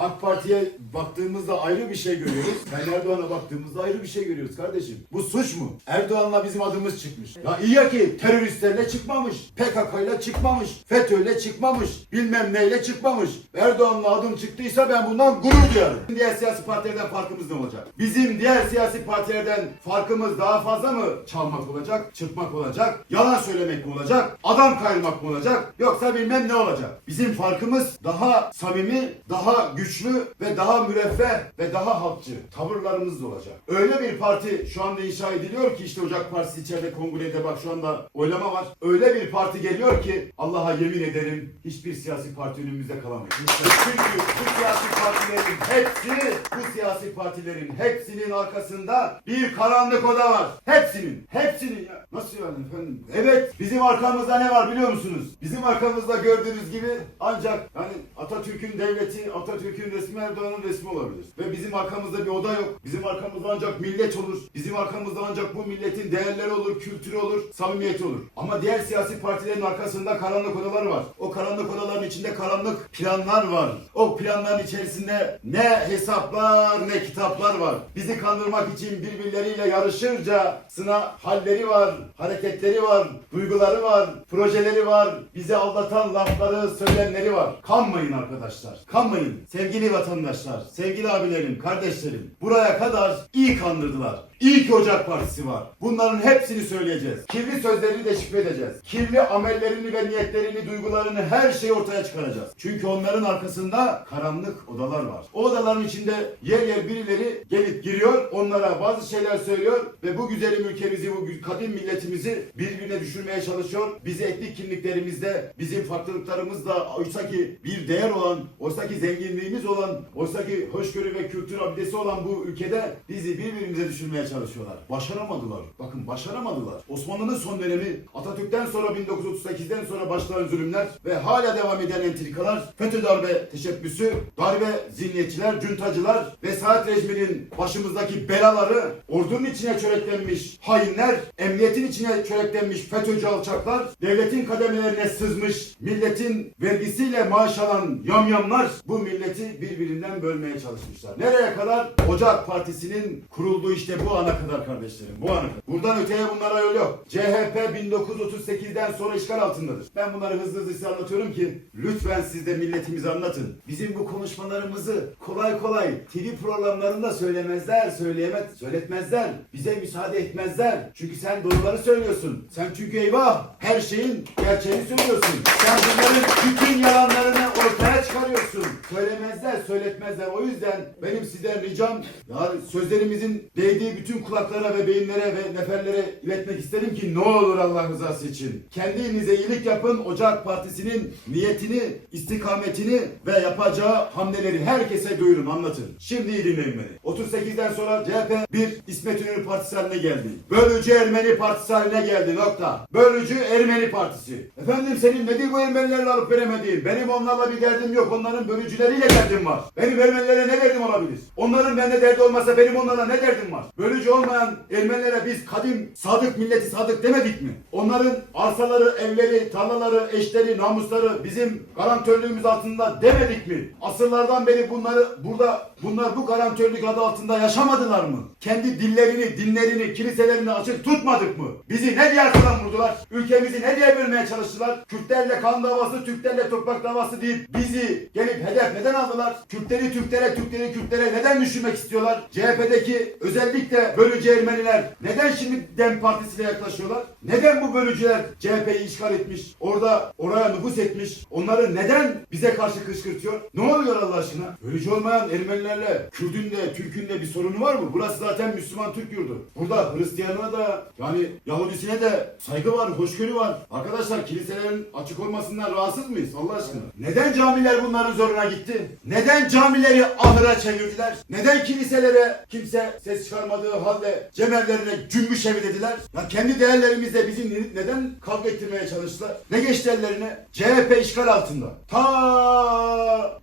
AK Parti'ye baktığımızda ayrı bir şey görüyoruz. Sayın Erdoğan'a baktığımızda ayrı bir şey görüyoruz kardeşim. Bu suç mu? Erdoğan'la bizim adımız çıkmış. Ya iyi ya ki teröristlerle çıkmamış. PKK'yla çıkmamış. FETÖ'yle çıkmamış. Bilmem neyle çıkmamış. Erdoğan'la adım çıktıysa ben bundan gurur duyarım. Diğer siyasi partilerden farkımız ne olacak? Bizim diğer siyasi partilerden farkımız daha fazla mı çalmak olacak, çırpmak olacak, yalan söylemek mi olacak, adam kayırmak mı olacak, yoksa bilmem ne olacak? Bizim farkımız daha samimi, daha güçlü ve daha müreffeh ve daha halkçı tavırlarımız da olacak. Öyle bir parti şu anda inşa ediliyor ki işte Ocak Partisi içeride kongrede bak şu anda oylama var. Öyle bir parti geliyor ki Allah'a yemin ederim hiçbir siyasi parti önümüzde kalamayacak. Çünkü bu siyasi partilerin hepsi, bu siyasi partilerin hepsinin arkasında bir karanlık oda var. Hepsinin, hepsinin ya. Nasıl yani efendim? Evet, bizim arkamızda ne var biliyor musunuz? Bizim arkamızda gördüğünüz gibi ancak yani Atatürk'ün devleti, Atatürk'ün resmi Erdoğan'ın resmi olabilir. Ve bizim arkamızda bir oda yok. Bizim arkamızda ancak millet olur. Bizim arkamızda ancak bu milletin değerleri olur, kültürü olur, samimiyeti olur. Ama diğer siyasi partilerin arkasında karanlık odalar var. O karanlık odaların içinde karanlık planlar var. O planların içerisinde ne hesaplar ne kitaplar var. Bizi kandırmak için birbirleriyle yarışırca sına halleri var, hareketleri var, duyguları var, projeleri var. Bizi aldatan lafları, söylemleri var. Kanmayın arkadaşlar. Kanmayın. Sevgili vatandaşlar, sevgili abilerim, kardeşlerim. Buraya kadar iyi kandırdılar. Ki Ocak Partisi var. Bunların hepsini söyleyeceğiz. Kirli sözlerini deşifre edeceğiz. Kirli amellerini ve niyetlerini, duygularını her şeyi ortaya çıkaracağız. Çünkü onların arkasında karanlık odalar var. O odaların içinde yer yer birileri gelip giriyor, onlara bazı şeyler söylüyor ve bu güzelim ülkemizi, bu kadim milletimizi birbirine düşürmeye çalışıyor. Bizi etnik kimliklerimizde, bizim farklılıklarımızda oysa ki bir değer olan, oysa ki zenginliğimiz olan, oysa ki hoşgörü ve kültür abidesi olan bu ülkede bizi birbirimize düşürmeye çalışıyorlar. Başaramadılar. Bakın başaramadılar. Osmanlı'nın son dönemi Atatürk'ten sonra 1938'den sonra başlayan zulümler ve hala devam eden entrikalar, FETÖ darbe teşebbüsü, darbe zihniyetçiler, cuntacılar, vesayet rejiminin başımızdaki belaları, ordunun içine çöreklenmiş hainler, emniyetin içine çöreklenmiş FETÖ'cü alçaklar, devletin kademelerine sızmış, milletin vergisiyle maaş alan yamyamlar bu milleti birbirinden bölmeye çalışmışlar. Nereye kadar? Ocak Partisi'nin kurulduğu işte bu ana kadar kardeşlerim. Bu ana kadar. Buradan öteye bunlara yol yok. CHP 1938'den sonra işgal altındadır. Ben bunları hızlı hızlı size anlatıyorum ki lütfen siz de milletimize anlatın. Bizim bu konuşmalarımızı kolay kolay TV programlarında söylemezler, söyleyemez, söyletmezler. Bize müsaade etmezler. Çünkü sen doğruları söylüyorsun. Sen çünkü eyvah her şeyin gerçeğini söylüyorsun. Sen bunların bütün yalanlarını ortaya çıkarıyorsun. Söylemezler, söyletmezler. O yüzden benim sizden ricam yani sözlerimizin değdiği bütün kulaklara ve beyinlere ve neferlere iletmek isterim ki ne olur Allah rızası için. Kendinize iyilik yapın. Ocak Partisi'nin niyetini, istikametini ve yapacağı hamleleri herkese duyurun, anlatın. Şimdi iyi dinleyin beni. 38'den sonra CHP bir İsmet İnönü Partisi haline geldi. Bölücü Ermeni Partisi haline geldi nokta. Bölücü Ermeni Partisi. Efendim senin nedir bu Ermenilerle alıp veremediğin? Benim onlarla bir derdim yok. Onların bölücüleriyle derdim var. Benim Ermenilere ne derdim olabilir? Onların bende derdi olmasa benim onlarla ne derdim var? Bölücü olmayan Ermenilere biz kadim sadık milleti sadık demedik mi? Onların arsaları, evleri, tarlaları, eşleri, namusları bizim garantörlüğümüz altında demedik mi? Asırlardan beri bunları burada bunlar bu garantörlük adı altında yaşamadılar mı? Kendi dillerini, dinlerini, kiliselerini açık tutmadık mı? Bizi ne diye arkadan vurdular? Ülkemizi ne diye bölmeye çalıştılar? Kürtlerle kan davası, Türklerle toprak davası deyip bizi gelip hedef neden aldılar? Kürtleri Türklere, Türkleri Kürtlere neden düşürmek istiyorlar? CHP'deki özellikle bölücü Ermeniler neden şimdi DEM Partisi'ne yaklaşıyorlar? Neden bu bölücüler CHP'yi işgal etmiş? Orada oraya nüfus etmiş? Onları neden bize karşı kışkırtıyor? Ne oluyor Allah aşkına? Bölücü olmayan Ermenilerle Kürdün de Türk'ün de bir sorunu var mı? Burası zaten Müslüman Türk yurdu. Burada Hristiyanına da yani Yahudisine de saygı var, hoşgörü var. Arkadaşlar kiliselerin açık olmasından rahatsız mıyız Allah aşkına? Neden camiler bunların zoruna gitti? Neden camileri ahıra çevirdiler? Neden kiliselere kimse ses çıkarmadığı halde cemerlerine cümbüş evi dediler? Ya kendi değerlerimizle bizi ne- neden kavga ettirmeye çalıştılar? Ne geçti ellerine? CHP işgal altında. Ta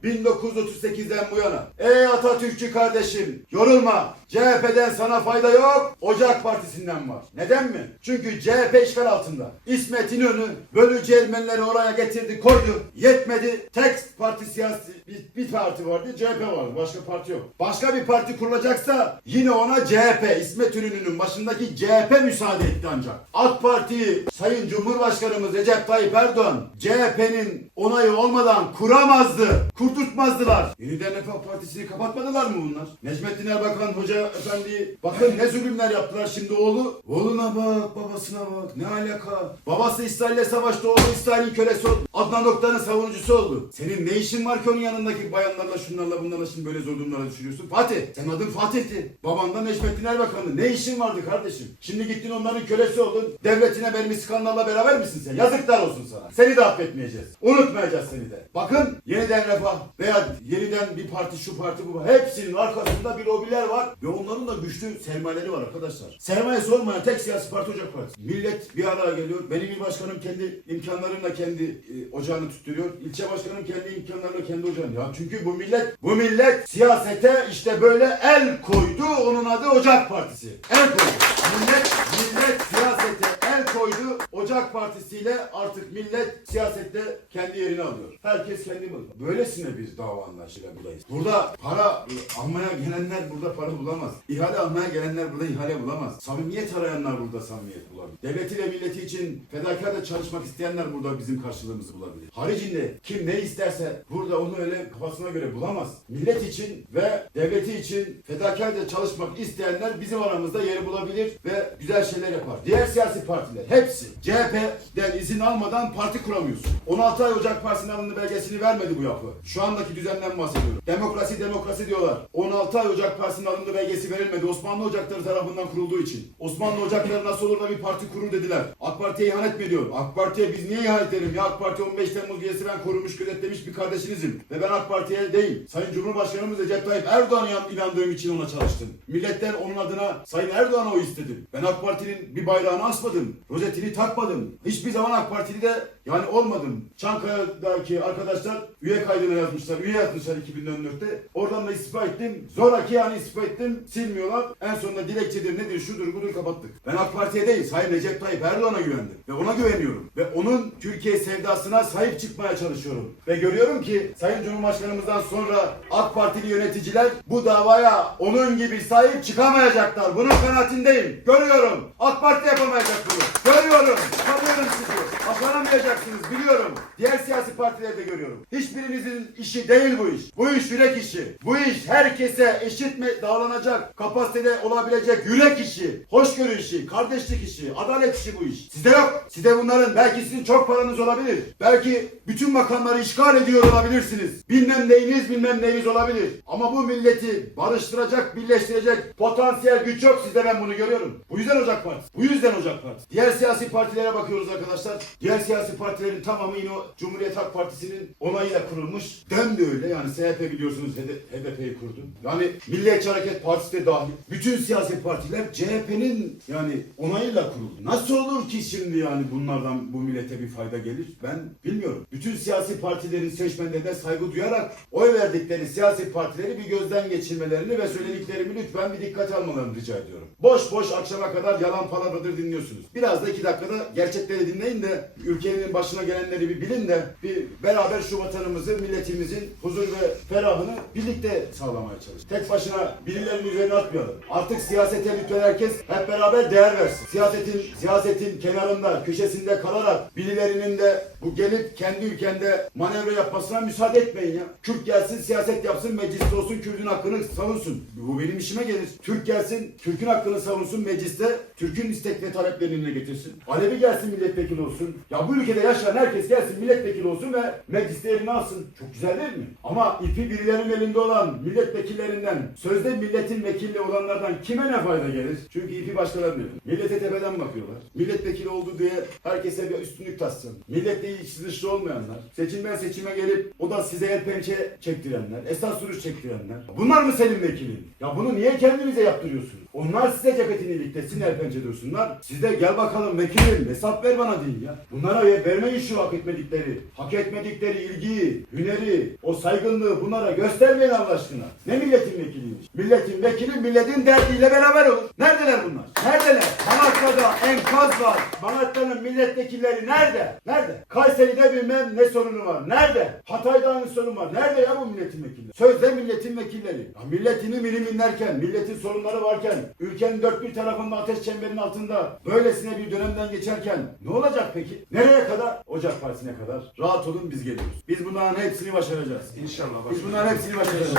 1938'den bu yana. Ey Atatürkçü kardeşim yorulma. CHP'den sana fayda yok. Ocak Partisi'nden var. Neden mi? Çünkü CHP işgal altında. İsmet İnönü bölücü Ermenileri oraya getirdi koydu. Yetmedi. Tek parti siyasi bir, bir parti vardı CHP vardı başka parti yok. Başka bir parti kurulacaksa yine ona CHP İsmet İnönü'nün başındaki CHP müsaade etti ancak. AK Parti Sayın Cumhurbaşkanımız Recep Tayyip Erdoğan CHP'nin onayı olmadan kuramazdı. Kurtultmazdılar. Yeniden Refah Partisi'ni kapatmadılar mı bunlar? Necmettin Erbakan Hoca Efendi bakın ne zulümler yaptılar şimdi oğlu. Oğluna bak babasına bak ne alaka? Babası İsrail'le savaştı oğlu İsrail'in kölesi oldu. Adnan Oktar'ın savunucusu oldu. Senin ne işin var ki onun yanındaki bayanlarla şunlarla bunlarla şimdi böyle zor durumlara düşürüyorsun? Fatih senin adın Fatih'ti. Baban da Necmettin Erbakan'dı. Ne işin vardı kardeşim? Şimdi gittin onların kölesi oldun. Devletine vermiş skandalla beraber misin sen? Yazıklar olsun sana. Seni de affetmeyeceğiz. Unutmayacağız seni de. Bakın yeniden refah veya yeniden bir parti şu parti bu. Hepsinin arkasında bir lobiler var ve onların da güçlü sermayeleri var arkadaşlar. Sermayesi olmayan tek siyasi parti Ocak Partisi. Millet bir araya geliyor. Benim il başkanım kendi imkanlarıyla kendi e, ocağını tutturuyor. İlçe başkanım kendi imkanlarıyla kendi ocağını. Ya çünkü bu millet bu millet siyasete işte böyle el koydu. Onun adı Ocak Partisi. El koydu. Millet millet siyasete el koydu. Ocak Partisi ile artık millet siyasette kendi yerini alıyor. Herkes kendi bakıyor. Böylesine bir dava anlayışıyla buradayız. Burada para almaya gelenler burada para bulamaz. İhale almaya gelenler burada ihale bulamaz. Samimiyet arayanlar burada samimiyet bulabilir. Devleti ve milleti için fedakarca çalışmak isteyenler burada bizim karşılığımızı bulabilir. Haricinde kim ne isterse burada onu öyle kafasına göre bulamaz. Millet için ve devleti için fedakarca çalışmak isteyenler bizim aramızda yeri bulabilir ve güzel şeyler yapar. Diğer siyasi partiler hepsi CHP'den izin almadan parti kuramıyorsun. 16 ay Ocak Partisi'nin alındı belgesini vermedi bu yapı. Şu andaki düzenden bahsediyorum. Demokrasi demokrasi diyorlar. 16 ay Ocak Partisi'nin alındı belgesi verilmedi. Osmanlı Ocakları tarafından kurulduğu için. Osmanlı Ocakları nasıl olur da bir parti kurur dediler. AK Parti'ye ihanet mi ediyor? AK Parti'ye biz niye ihanet edelim? Ya AK Parti 15 Temmuz üyesi ben korumuş gözetlemiş bir kardeşinizim. Ve ben AK Parti'ye değil. Sayın Cumhurbaşkanımız Recep Tayyip Erdoğan'a inandığım için ona çalıştım. Milletten onun adına Sayın Erdoğan'a oy istedim. Ben AK Parti'nin bir bayrağını asmadım. Rozetini takmadım. Hiçbir zaman AK Partili de yani olmadım. Çankaya'daki arkadaşlar üye kaydına yazmışlar. Üye yazmışlar 2014'te. Oradan da istifa ettim. Zoraki yani istifa ettim. Silmiyorlar. En sonunda dilekçedir nedir şudur budur kapattık. Ben AK Parti'ye değil Sayın Recep Tayyip Erdoğan'a güvendim. Ve ona güveniyorum. Ve onun Türkiye sevdasına sahip çıkmaya çalışıyorum. Ve görüyorum ki Sayın Cumhurbaşkanımızdan sonra AK Partili yöneticiler bu davaya onun gibi sahip çıkamayacaklar. Bunun kanaatindeyim. Görüyorum. AK Parti yapamayacak bunu. Görüyorum. Tanıyorum sizi. Başaramayacaksınız biliyorum. Diğer siyasi partileri de görüyorum. Hiçbirinizin işi değil bu iş. Bu iş yürek işi. Bu iş herkese eşit mi dağılanacak kapasitede olabilecek yürek işi, hoşgörü işi, kardeşlik işi, adalet işi bu iş. Sizde yok. Sizde bunların belki sizin çok paranız olabilir. Belki bütün makamları işgal ediyor olabilirsiniz. Bilmem neyiniz bilmem neyiniz olabilir. Ama bu milleti barıştıracak, birleştirecek potansiyel güç yok sizde ben bunu görüyorum. Bu yüzden Ocak Partisi. Bu yüzden Ocak Partisi. Diğer siyasi partilere bakıyoruz arkadaşlar. Diğer siyasi partilerin tamamı yine o Cumhuriyet Halk Partisi'nin onayıyla kurulmuş. Dem de öyle yani SHP biliyorsunuz HDP'yi kurdu. Yani Milliyetçi Hareket Partisi de dahil. Bütün siyasi partiler CHP'nin yani onayıyla kuruldu. Nasıl olur ki şimdi yani bunlardan bu millete bir fayda gelir? Ben bilmiyorum. Bütün siyasi partilerin seçmenlerine saygı duyarak oy verdikleri siyasi partileri bir gözden geçirmelerini ve söylediklerimi lütfen bir dikkate almalarını rica ediyorum. Boş boş akşama kadar yalan palavradır dinliyorsunuz. Biraz da iki dakikada gerçekleri dinleyin de ülkenin başına gelenleri bir bilin de bir beraber şu vatanımızı, milletimizin huzur ve ferahını birlikte sağlamaya çalış. Tek başına birilerinin üzerine atmayalım. Artık siyasete lütfen herkes hep beraber değer versin. Siyasetin siyasetin kenarında, köşesinde kalarak birilerinin de bu gelip kendi ülkende manevra yapmasına müsaade etmeyin ya. Kürt gelsin siyaset yapsın mecliste olsun Kürt'ün hakkını savunsun. Bu benim işime gelir. Türk gelsin Türk'ün hakkını savunsun mecliste Türk'ün istek ve taleplerini getirsin. Alevi gelsin milletvekili olsun. Ya bu ülkede yaşayan herkes gelsin milletvekili olsun ve mecliste yerini alsın. Çok güzel değil mi? Ama ipi birilerinin elinde olan milletvekillerinden sözde milletin vekilli olanlardan kime ne fayda gelir? Çünkü ipi başkalarının elinde. Millete tepeden bakıyorlar. Milletvekili oldu diye herkese bir üstünlük tassın. Milletle ilgisi dışlı olmayanlar. Seçimden seçime gelip o da size el pençe çektirenler. Esas sürüş çektirenler. Bunlar mı senin vekilin? Ya bunu niye kendinize yaptırıyorsunuz? Onlar size cephetini iliklesin el pençe dursunlar. Siz de gel bakalım vekilim hesap ver bana deyin ya. Bunlara ver- vermeyin şu hak etmedikleri, hak etmedikleri ilgiyi, hüneri, o saygınlığı bunlara göstermeyin Allah aşkına. Ne milletin vekiliymiş? Milletin vekili milletin derdiyle beraber olur. Neredeler bunlar? Neredeler? Malatya'da enkaz var. Malatya'nın milletvekilleri nerede? Nerede? Kayseri'de bilmem ne sorunu var. Nerede? Hatay'da aynı sorun var. Nerede ya bu milletin vekilleri? Sözde milletin vekilleri. Ya milletini milimlerken, milletin sorunları varken, ülkenin dört bir tarafında ateş çemberinin altında böylesine bir dönemden geçerken ne olacak peki? Nereye kadar? Ocak Partisi'ne kadar. Rahat olun biz geliyoruz. Biz bunların hepsini başaracağız. İnşallah. Biz bunların hepsini başaracağız.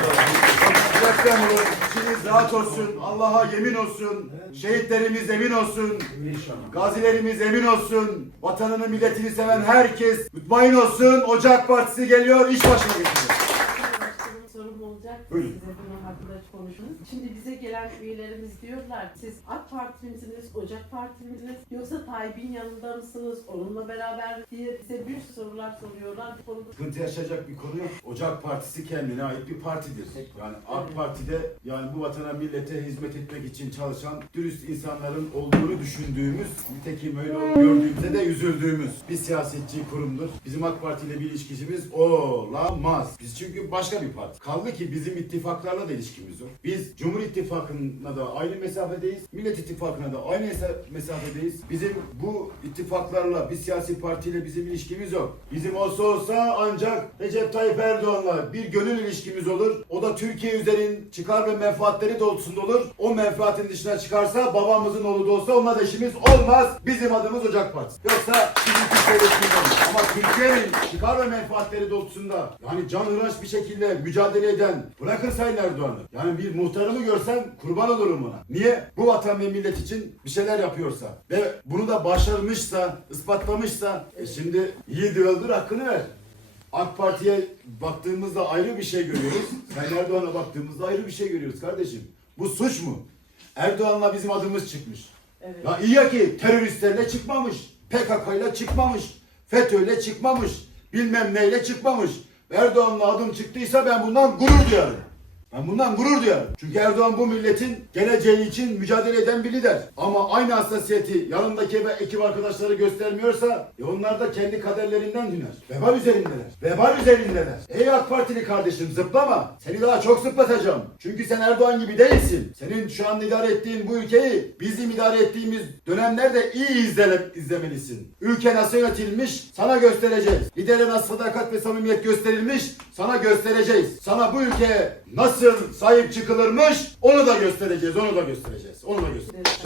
Bırakın olun. İçiniz rahat olsun. Allah'a yemin olsun. Şehitlerimiz emin olsun. İnşallah. Gazilerimiz emin olsun. Vatanını milletini seven herkes mutmain olsun. Ocak Partisi geliyor. iş başına geçiyor. Başkanım sorum olacak. Buyurun. Size bunun konuşunuz. Şimdi bize gelen üyelerimiz diyorlar. Siz AK Parti misiniz, Ocak Parti misiniz? Yoksa Tayyip'in yanında mısınız? Onunla beraber diye bize bir sürü sorular soruyorlar. Bu konuda Sıkıntı yaşayacak bir konu yok. Ocak Partisi kendine ait bir partidir. Yani AK Parti'de yani bu vatana millete hizmet etmek için çalışan dürüst insanların olduğunu düşündüğümüz, nitekim öyle olduğunu gördüğümüzde de üzüldüğümüz bir siyasetçi kurumdur. Bizim AK Parti ile bir ilişkimiz olamaz. Biz çünkü başka bir parti. Kaldı ki bizim ittifaklarla da ilişkimiz yok. Biz Cumhur İttifakı'na da aynı mesafedeyiz. Millet İttifakı'na da aynı mesa- mesafedeyiz. Bizim bu ittifaklarla bir siyasi partiyle bizim ilişkimiz yok. Bizim olsa olsa ancak Recep Tayyip Erdoğan'la bir gönül ilişkimiz olur. O da Türkiye üzerin çıkar ve menfaatleri doğrultusunda olur. O menfaatin dışına çıkarsa babamızın oğlu da olsa onunla işimiz olmaz. Bizim adımız Ocak Partisi. Yoksa bizim Türkiye ilişkimiz olmaz. Ama Türkiye'nin çıkar ve menfaatleri doğrultusunda yani can hıraş bir şekilde mücadele eden bırakın Sayın Erdoğan'ı. Yani bir muhtarımı görsem kurban olurum ona. Niye? Bu vatan ve millet için bir şeyler yapıyorsa ve bunu da başarmışsa, ispatlamışsa e şimdi yiğidi öldür hakkını ver. AK Parti'ye baktığımızda ayrı bir şey görüyoruz. Sayın Erdoğan'a baktığımızda ayrı bir şey görüyoruz kardeşim. Bu suç mu? Erdoğan'la bizim adımız çıkmış. evet. Ya iyi ya ki teröristlerle çıkmamış. PKK'yla çıkmamış. FETÖ'yle çıkmamış. Bilmem neyle çıkmamış. Erdoğan'la adım çıktıysa ben bundan gurur duyarım. Ben bundan gurur duyarım. Çünkü Erdoğan bu milletin geleceği için mücadele eden bir lider. Ama aynı hassasiyeti yanındaki ve ekip arkadaşları göstermiyorsa e onlar da kendi kaderlerinden döner. Vebal üzerindeler. Vebal üzerindeler. Ey AK Partili kardeşim zıplama. Seni daha çok zıplatacağım. Çünkü sen Erdoğan gibi değilsin. Senin şu an idare ettiğin bu ülkeyi bizim idare ettiğimiz dönemlerde iyi izle, izlemelisin. Ülke nasıl yönetilmiş sana göstereceğiz. Lidere nasıl sadakat ve samimiyet gösterilmiş sana göstereceğiz. Sana bu ülkeye nasıl sahip çıkılırmış onu da göstereceğiz. Onu da göstereceğiz. Onu da göstereceğiz.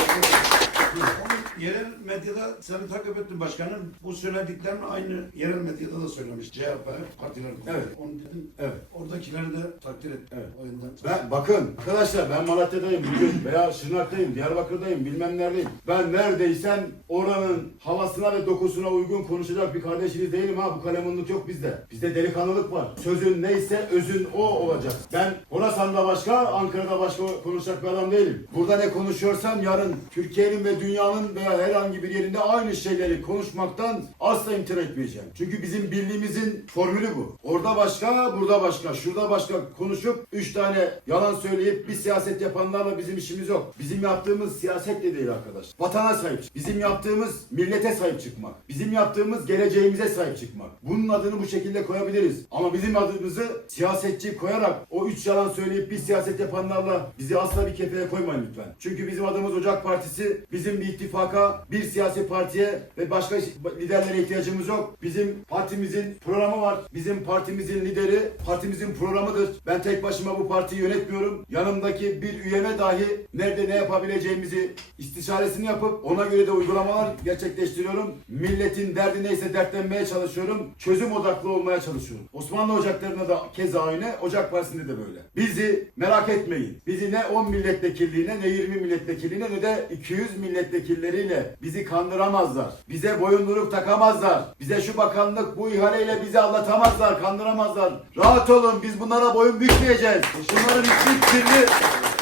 Yerel medyada seni takip ettim başkanım. Bu söylediklerini aynı yerel medyada da söylemiş. CHP partiler. Evet. Onu dedim. Evet. Oradakileri de takdir ettim. Evet. O yüzden. Ben bakın arkadaşlar ben Malatya'dayım bugün veya Şırnak'tayım, Diyarbakır'dayım, bilmem neredeyim. Ben neredeysem oranın havasına ve dokusuna uygun konuşacak bir kardeşiniz değilim ha. Bu kalemunluk yok bizde. Bizde delikanlılık var. Sözün neyse özün o olacak. Ben Horasan'da başka, Ankara'da başka konuşacak bir adam değilim. Burada ne konuşuyorsam yarın Türkiye'nin ve dünyanın veya herhangi bir yerinde aynı şeyleri konuşmaktan asla imtina etmeyeceğim. Çünkü bizim bildiğimizin formülü bu. Orada başka, burada başka, şurada başka konuşup üç tane yalan söyleyip bir siyaset yapanlarla bizim işimiz yok. Bizim yaptığımız siyaset de değil arkadaş. Vatana sahip çık. Bizim yaptığımız millete sahip çıkmak. Bizim yaptığımız geleceğimize sahip çıkmak. Bunun adını bu şekilde koyabiliriz. Ama bizim adımızı siyasetçi koyarak o üç yalan söyleyip bir siyaset yapanlarla bizi asla bir kefeye koymayın lütfen. Çünkü bizim adımız Ocak Partisi. Bizim bir ittifaka, bir siyasi partiye ve başka liderlere ihtiyacımız yok. Bizim partimizin programı var. Bizim partimizin lideri partimizin programıdır. Ben tek başıma bu partiyi yönetmiyorum. Yanımdaki bir üyeme dahi nerede ne yapabileceğimizi istişaresini yapıp ona göre de uygulamalar gerçekleştiriyorum. Milletin derdi neyse dertlenmeye çalışıyorum. Çözüm odaklı olmaya çalışıyorum. Osmanlı ocaklarında da keza aynı. Ocak Partisi'nde de böyle. Bizi merak etmeyin. Bizi ne 10 milletvekilliğine ne 20 milletvekilliğine ne de 200 milletvekilleriyle bizi kandıramazlar. Bize boyunduruk takamazlar. Bize şu bakanlık bu ihaleyle bizi anlatamazlar, kandıramazlar. Rahat olun biz bunlara boyun bükmeyeceğiz. Bunların hiçbir kirli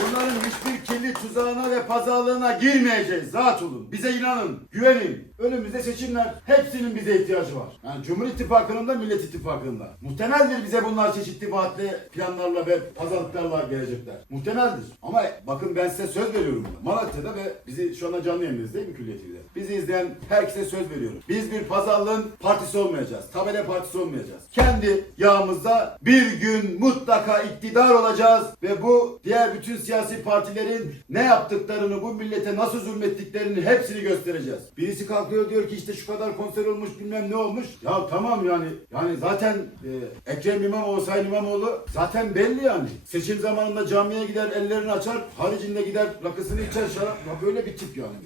Bunların hiçbir kirli tuzağına ve pazarlığına girmeyeceğiz. Rahat olun. Bize inanın. Güvenin. Önümüzde seçimler. Hepsinin bize ihtiyacı var. Yani Cumhur İttifakı'nın da Millet İttifakı'nın da. Muhtemeldir bize bunlar çeşitli vaatli planlarla ve pazarlıklarla gelecekler. Muhtemeldir. Ama bakın ben size söz veriyorum. Malatya'da ve bizi şu anda canlı yayındayız değil mi Külliyeti'de? Bizi izleyen herkese söz veriyorum. Biz bir pazarlığın partisi olmayacağız. Tabela partisi olmayacağız. Kendi yağımızda bir gün mutlaka iktidar olacağız ve bu diğer bütün siyasi partilerin ne yaptıklarını, bu millete nasıl zulmettiklerini hepsini göstereceğiz. Birisi kalkıyor diyor ki işte şu kadar konser olmuş bilmem ne olmuş. Ya tamam yani yani zaten e, Ekrem İmamoğlu, Sayın İmamoğlu zaten belli yani. Seçim zamanında camiye gider, ellerini açar, haricinde gider, rakısını içer, şarap. Ya böyle bir tip yani.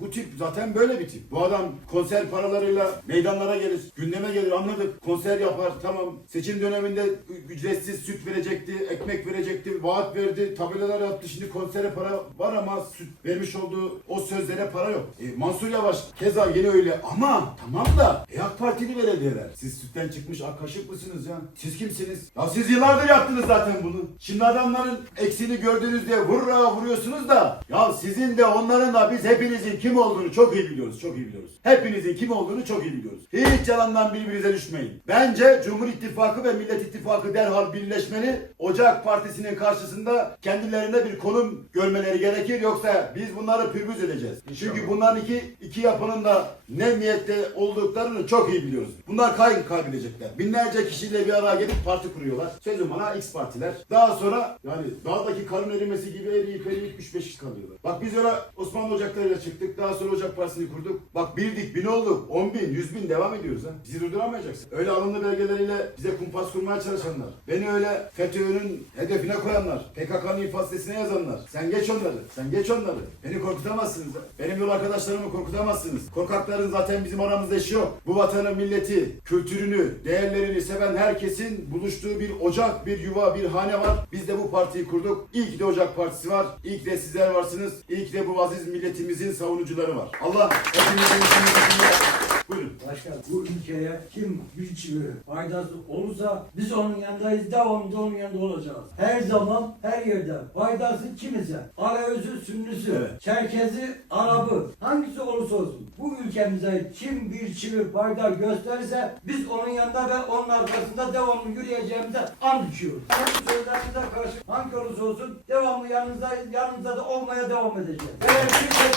Bu tip zaten böyle bir tip. Bu adam konser paralarıyla meydanlara gelir, gündeme gelir anladık. Konser yapar tamam. Seçim döneminde ücretsiz süt verecekti, ekmek verecekti, vaat verdi, tabelalar yaptı. Şimdi konsere para var ama süt vermiş olduğu o sözlere para yok. E, Mansur Yavaş keza yine öyle ama tamam da e, AK Partili belediyeler. Siz sütten çıkmış ak mısınız ya? Siz kimsiniz? Ya siz yıllardır yaptınız zaten bunu. Şimdi adamların eksiğini gördünüz diye vurra vuruyorsunuz da ya sizin de onların da biz hepinizin kim olduğunu çok iyi biliyoruz. Çok iyi biliyoruz. Hepinizin kim olduğunu çok iyi biliyoruz. Hiç yalandan birbirinize düşmeyin. Bence Cumhur İttifakı ve Millet İttifakı derhal birleşmeli. Ocak Partisi'nin karşısında kendilerine bir konum görmeleri gerekir. Yoksa biz bunları pürmüz edeceğiz. Çünkü bunların iki, iki yapının da ne niyette olduklarını çok iyi biliyoruz. Bunlar kay kaybedecekler. Binlerce kişiyle bir araya gelip parti kuruyorlar. Sözüm bana X partiler. Daha sonra yani dağdaki karın erimesi gibi eriyip eriyip 3-5 kişi kalıyorlar. Bak biz öyle Osmanlı Ocakları'yla çıktık. Daha sonra Ocak Partisi'ni kurduk. Bak bildik bin olduk. 10 bin, 100 bin devam ediyoruz ha. Bizi durduramayacaksın. Öyle alımlı belgeleriyle bize kumpas kurmaya çalışanlar. Beni öyle FETÖ'nün hedefine koyanlar. PKK'nın infaz listesine yazanlar. Sen geç onları. Sen geç onları. Beni korkutamazsınız. Benim yol arkadaşlarımı korkutamazsınız. Korkakların zaten bizim aramızda işi yok. Bu vatanı, milleti, kültürünü, değerlerini seven herkesin buluştuğu bir ocak, bir yuva, bir hane var. Biz de bu partiyi kurduk. Ki de Ocak Partisi var. Ki de sizler varsınız. Ki de bu aziz milletimizin savunucuları var. Allah hepimizin işini Buyurun. Başkan bu ülkeye kim güç faydası olursa biz onun yanındayız, devamlı onun yanında olacağız. Her zaman, her yerde faydası kimize, Alevisi, Sünnüsü, Evet. Çerkezi, Arabı, hangisi olursa olsun bu ülkemize kim bir çivi fayda gösterirse biz onun yanında ve onun arkasında devamlı yürüyeceğimize and içiyoruz. Bu sözlerimize karşı hangi olursa olsun devamlı yanınızda, yanınızda da olmaya devam edeceğiz. Ve bir tek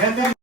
Kendim